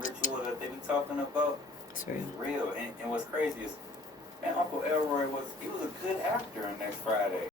ritual that they be talking about It's is real. real. And what's crazy is, man, Uncle Elroy was a good actor in Next Friday.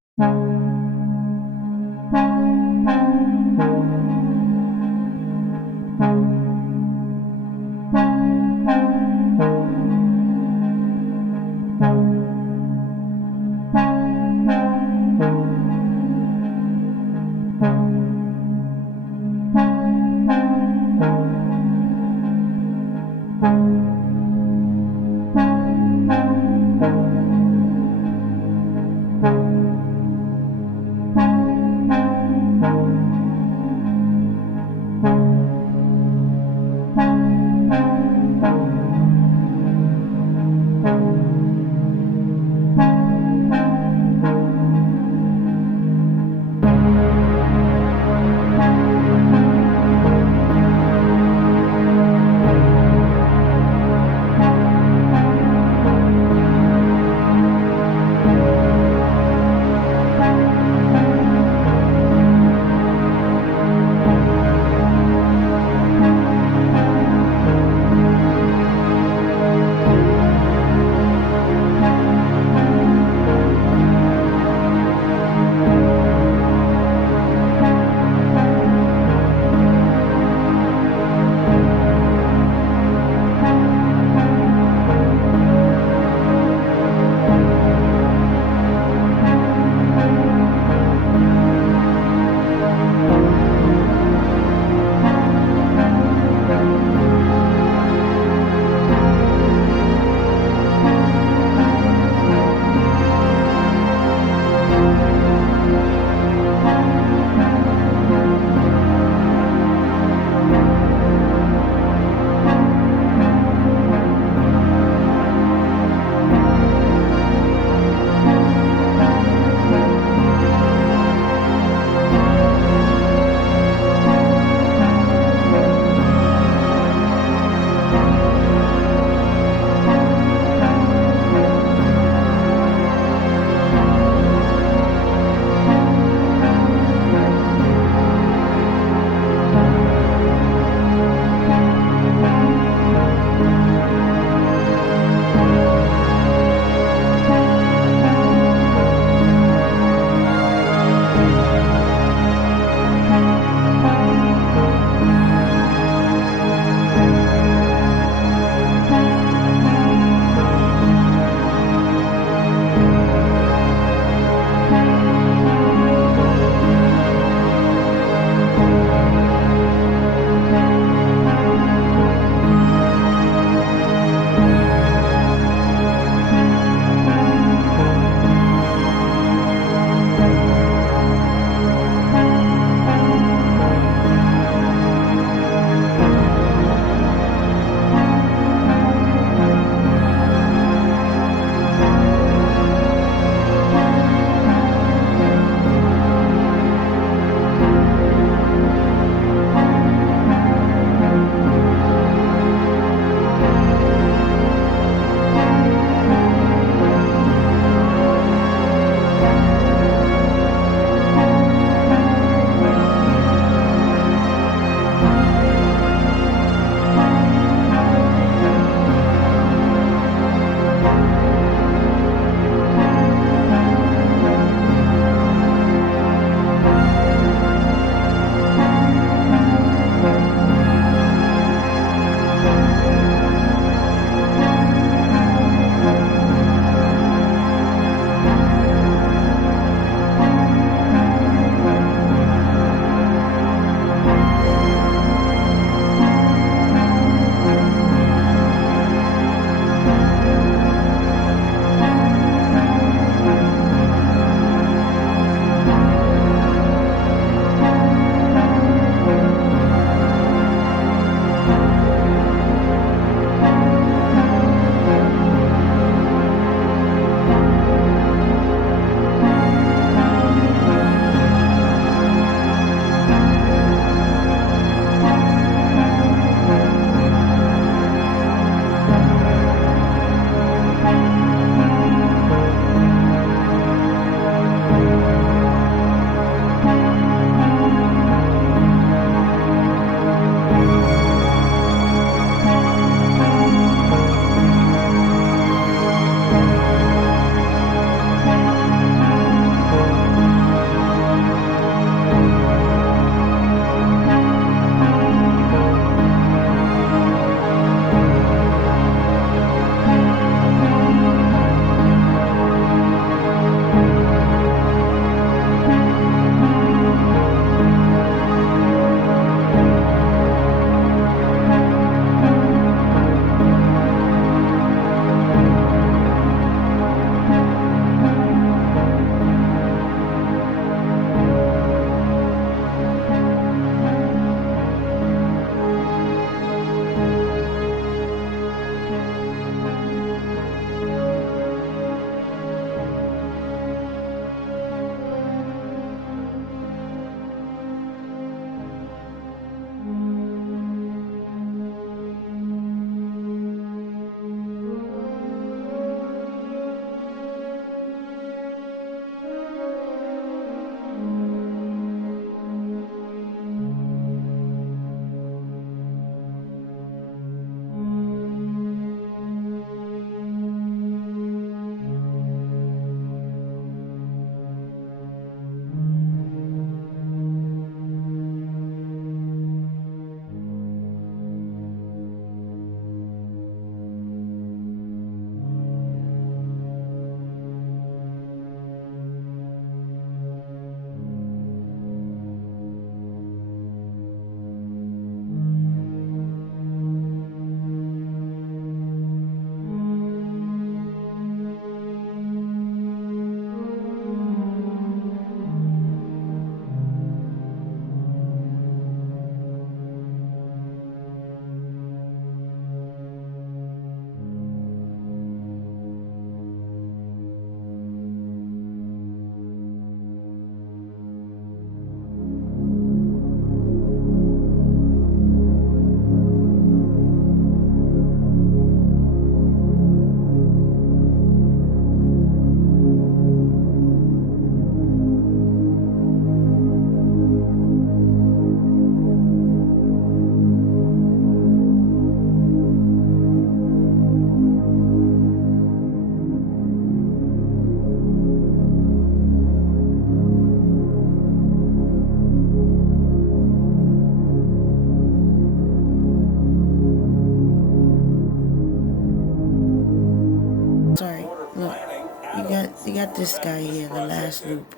got this guy here, the last loop.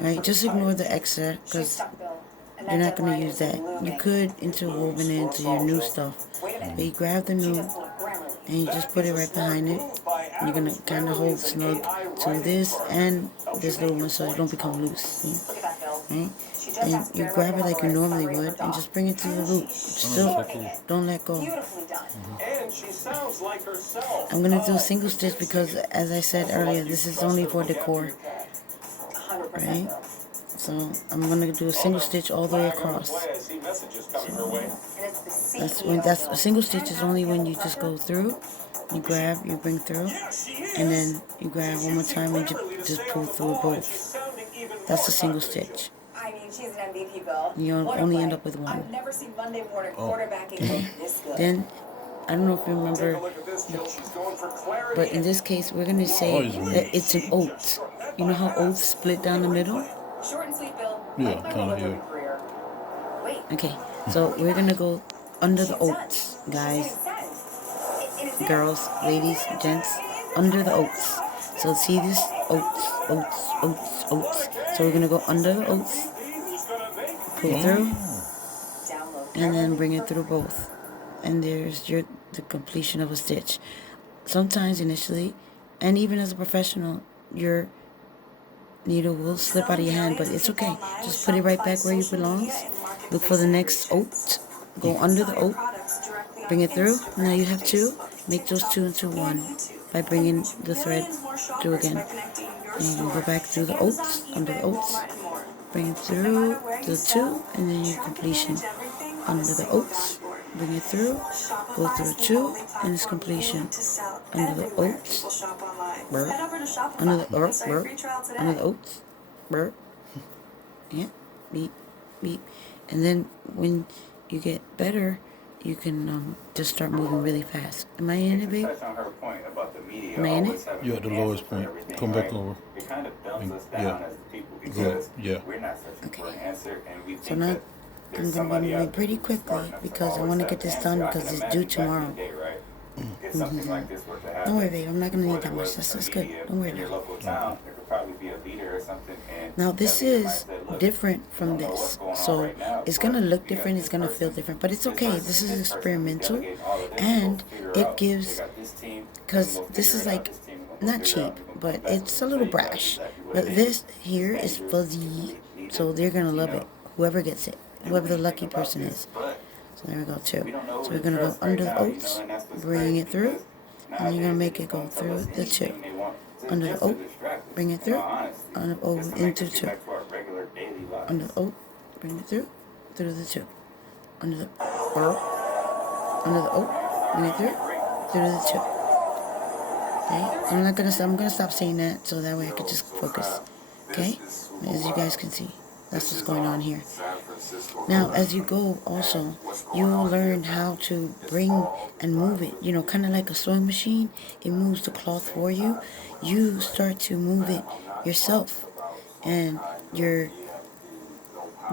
Right, just ignore the extra because you're not going to use that. You could interwoven it into your new stuff. But you grab the new and you just put it right behind it. You're going to kind of hold snug to this and this little one so it don't become loose. See? Right? And you grab it like you normally would and just bring it to the loop. Still, don't let go. I'm going to do a single stitch because, as I said earlier, this is only for decor. Right? So I'm gonna do a single stitch all the way across. So that's a single stitch is only when you just go through, you grab, you bring through, and then you grab one more time and just pull through both. That's a single stitch. You only end up with one. Then I don't know if you remember, but in this case we're gonna say that it's an oat. You know how oats split down the middle? Yeah, kind of, yeah. Okay, so we're gonna go under the oats, guys, girls, ladies, gents, under the oats. So see this? Oats, oats, oats, oats. So we're gonna go under the oats, pull through, and then bring it through both. And there's the completion of a stitch. Sometimes initially, and even as a professional, your needle will slip out of your hand, but it's okay. Just put it right back where it belongs. Look for the next oat. Go under the oat. Bring it through. Now you have two. Make those two into one by bringing the thread through again. And you go back through the oats, under the oats. Bring it through to the two, and then your completion. Under the oats. Bring it through. Go through the two, and it's completion. Under the oats. Burp. Under the burp. Under the oats. Burp. Yeah. Beep. Beep. And then when you get better, you can just start moving really fast. Am I in it, babe? Am I in it? You're at the lowest point. Come back over. Yeah. Good. Yeah. Okay. So now I'm going to be moving pretty quickly because I want to get this done because it's due tomorrow. Don't worry, babe. I'm not going to need that much. That's good. Don't worry now. Now, this is different from this. So, it's going to look different. It's going to feel different. But it's okay. This is experimental. And it gives... Because this is like... Not cheap, but it's a little brash. But this here is fuzzy. So, they're going to love it. Whoever gets it. Whoever the lucky person is. So there we go too. So we're going to go under the oats, bring it through, and you're going to make it go through the two. Under the oat, bring it through, under the oat into two. Under the oat, bring it through the two. Under the oat, bring it through the two. Okay, I'm going to stop saying that so that way I can just focus. Okay, as you guys can see. That's what's going on here. Now, as you go, also, you will learn how to bring and move it. You know, kind of like a sewing machine. It moves the cloth for you. You start to move it yourself. And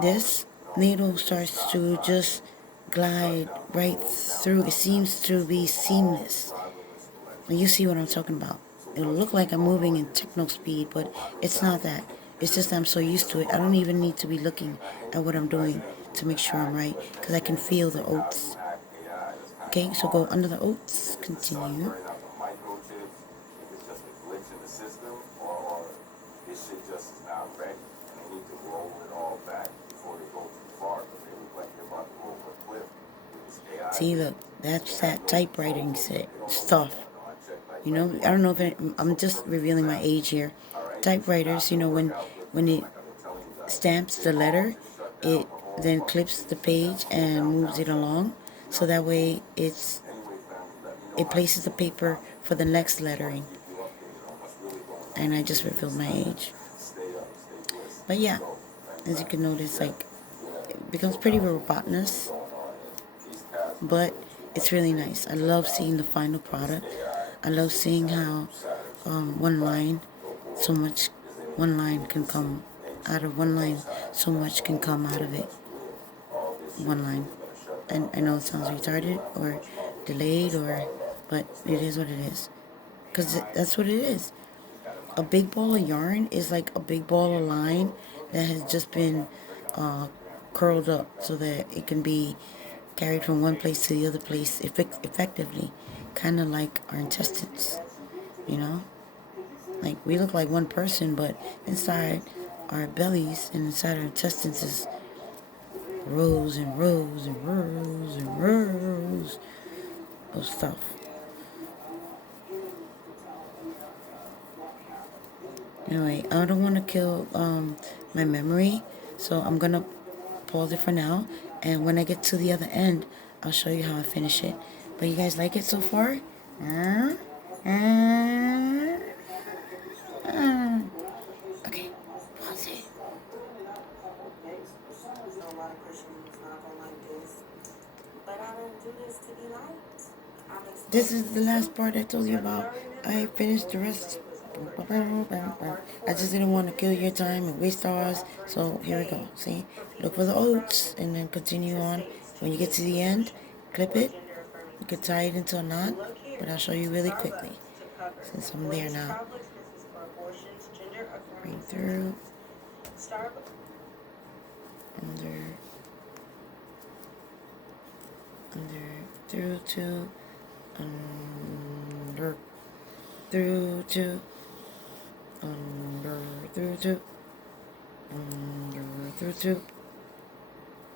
this needle starts to just glide right through. It seems to be seamless. And you see what I'm talking about. It'll look like I'm moving in techno speed, but it's not that. It's just I'm so used to it. I don't even need to be looking at what I'm doing to make sure I'm right, because I can feel the oats. Okay, so go under the oats, continue. See, look, that's that typewriting stuff. You know, I don't know if I'm just revealing my age here. Typewriters, you know, when it stamps the letter, it then clips the page and moves it along, so that way it places the paper for the next lettering. And I just revealed my age. But yeah, as you can notice, like, it becomes pretty robotinous, but it's really nice. I love seeing the final product. I love seeing how one line can come out of one line, so much can come out of it. One line. And I know it sounds retarded or delayed, but it is what it is. Because that's what it is. a big ball of yarn is like a big ball of line that has just been curled up so that it can be carried from one place to the other place effectively, kind of like our intestines, you know? Like, we look like one person, but inside our bellies and inside our intestines is rows and rows and rows and rows of stuff. Anyway, I don't want to kill my memory, so I'm gonna pause it for now, and when I get to the other end, I'll show you how I finish it. But you guys like it so far? Okay, pause it. This is the last part I told you about. I finished the rest. I just didn't want to kill your time and waste ours. So here we go. See? Look for the oats and then continue on. When you get to the end, clip it. You can tie it into a knot, but I'll show you really quickly since I'm there now. Bring through. Under, through to, under, through to, under, through to, under, through to,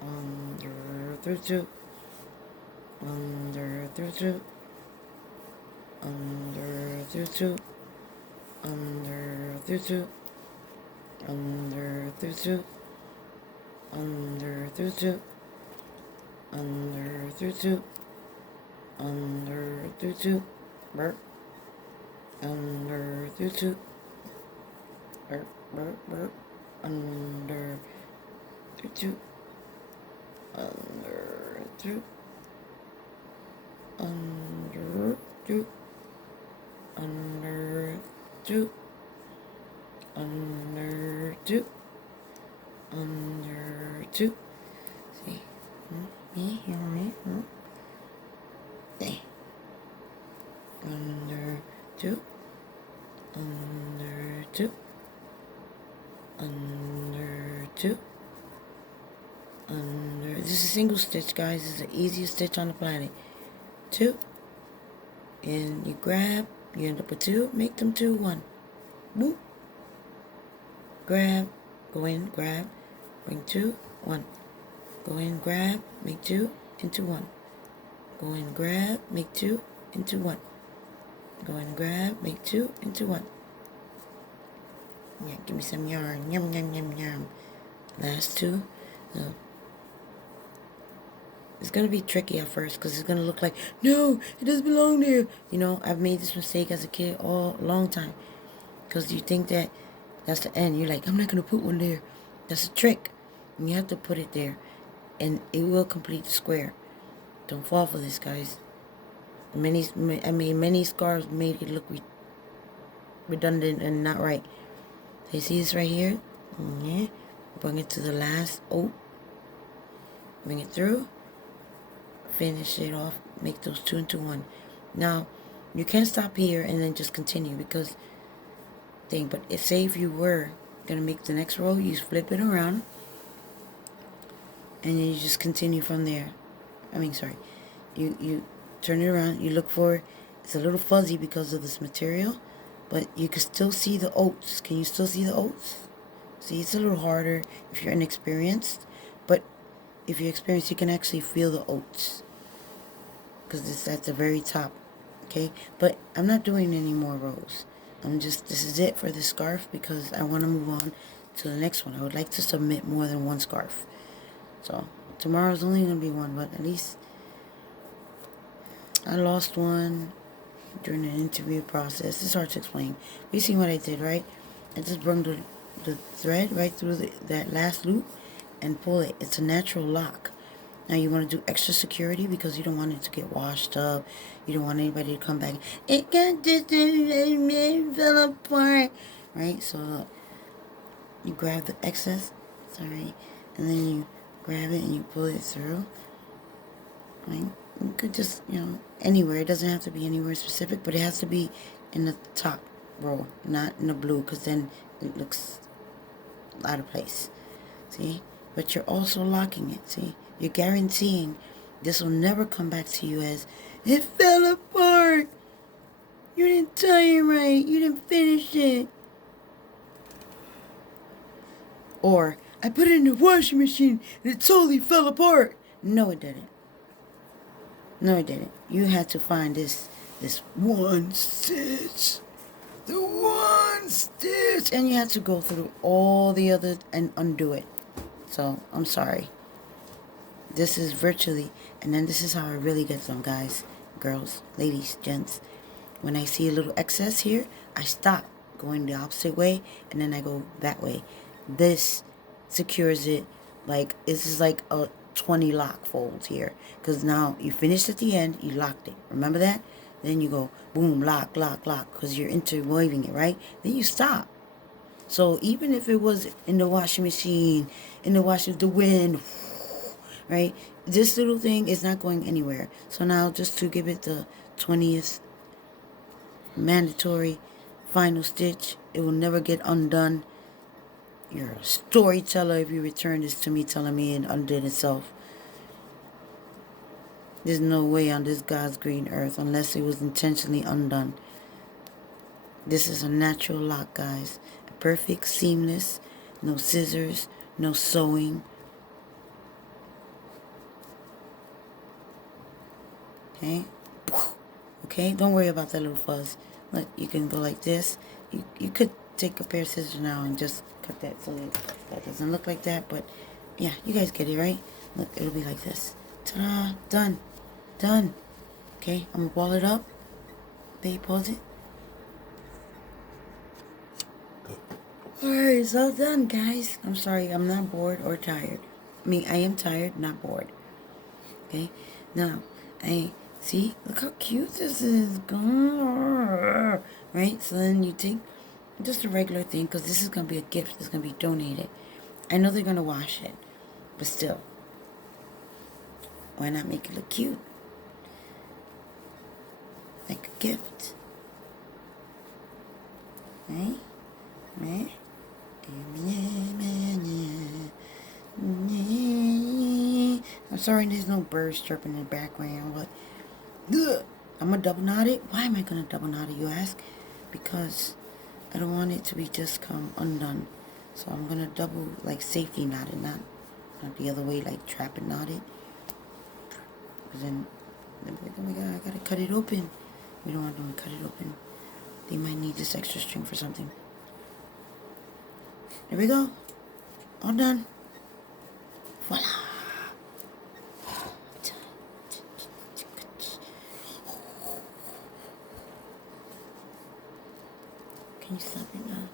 under, through to, under, through to, under, through to, under, through to, under, through to, under, through to, under, through to, under, through to, burp, under, through to, burp, burp, burp, under, through to, under, through, under, through, under, through, under, through, under, through, see, me, hear me, see, under, two, under, two, under, two, under, this is a single stitch, guys. This is the easiest stitch on the planet. Two, and you grab, you end up with two, make them two, one, boop, grab, go in, grab, bring two, one, go in, grab, make two, into one, go in, grab, make two, into one, go in, grab, make two, into one. Yeah, give me some yarn, yum, yum, yum, yum. Last two. It's going to be tricky at first because it's going to look like, no, it doesn't belong there. You know, I've made this mistake as a kid all long time. Because you think that that's the end. You're like, I'm not going to put one there. That's a trick. And you have to put it there. And it will complete the square. Don't fall for this, guys. Many scarves made it look redundant and not right. So you see this right here? Yeah. Bring it to the last oat. Bring it through. Finish it off, make those two into one. Now, you can't stop here and then just continue because but say if you were gonna make the next row, you flip it around and then you just continue from there. You turn it around, you look for, it's a little fuzzy because of this material, but you can still see the oats. Can you still see the oats? See, it's a little harder if you're inexperienced, but if you're experienced, you can actually feel the oats because it's at the very top. Okay, but I'm not doing any more rows. This is it for this scarf because I want to move on to the next one. I would like to submit more than one scarf. So tomorrow's only going to be one, but at least I lost one during the interview process. It's hard to explain. You see what I did, right? I just brought the thread right through that last loop and pull it. It's a natural lock. Now you want to do extra security because you don't want it to get washed up. You don't want anybody to come back. It got it fell apart. Right? So you grab the excess. Sorry. And then you grab it and you pull it through. Right? You could just, anywhere. It doesn't have to be anywhere specific, but it has to be in the top. row, not in the blue, because then it looks out of place. See? But you're also locking it. See? You're guaranteeing this will never come back to you as, it fell apart. You didn't tie it right. You didn't finish it. Or, I put it in the washing machine and it totally fell apart. No, it didn't. No, it didn't. You had to find this one stitch. The one stitch. And you had to go through all the other and undo it. So, I'm sorry. This is virtually, and then this is how I really get them, guys, girls, ladies, gents. When I see a little excess here, I stop going the opposite way, and then I go that way. This secures it like, this is like a 20 lock folds here. Because now you finished at the end, you locked it. Remember that? Then you go, boom, lock, lock, lock, because you're interweaving it, right? Then you stop. So even if it was in the washing machine, in the wind, right? This little thing is not going anywhere. So now just to give it the 20th mandatory final stitch, it will never get undone. You're a storyteller if you return this to me telling me it undid itself. There's no way on this God's green earth unless it was intentionally undone. This is a natural lock, guys. A perfect, seamless, no scissors, no sewing. Okay? Okay? Don't worry about that little fuzz. Look, you can go like this. You could take a pair of scissors now and just cut that so that doesn't look like that. But, yeah, you guys get it, right? Look, it'll be like this. Ta-da! Done. Done. Okay, I'm going to ball it up. Baby, pause it. Alright, it's all done, guys. I'm sorry, I'm not bored or tired. I mean, I am tired, not bored. Okay? Now, see? Look how cute this is. Right? So then you take just a regular thing, because this is going to be a gift. It's going to be donated. I know they're going to wash it. But still. Why not make it look cute? Like a gift. Right? Right? I'm sorry there's no birds chirping in the background, but I'm going to double knot it. Why am I going to double knot it, you ask? Because I don't want it to be just come undone. So I'm going to double, like, safety knot it, not the other way, like trap and knot it. Because then, they'll be like, oh my God, I got to cut it open. We don't want them to cut it open. They might need this extra string for something. There we go. All done. Voila. Can you stop it now?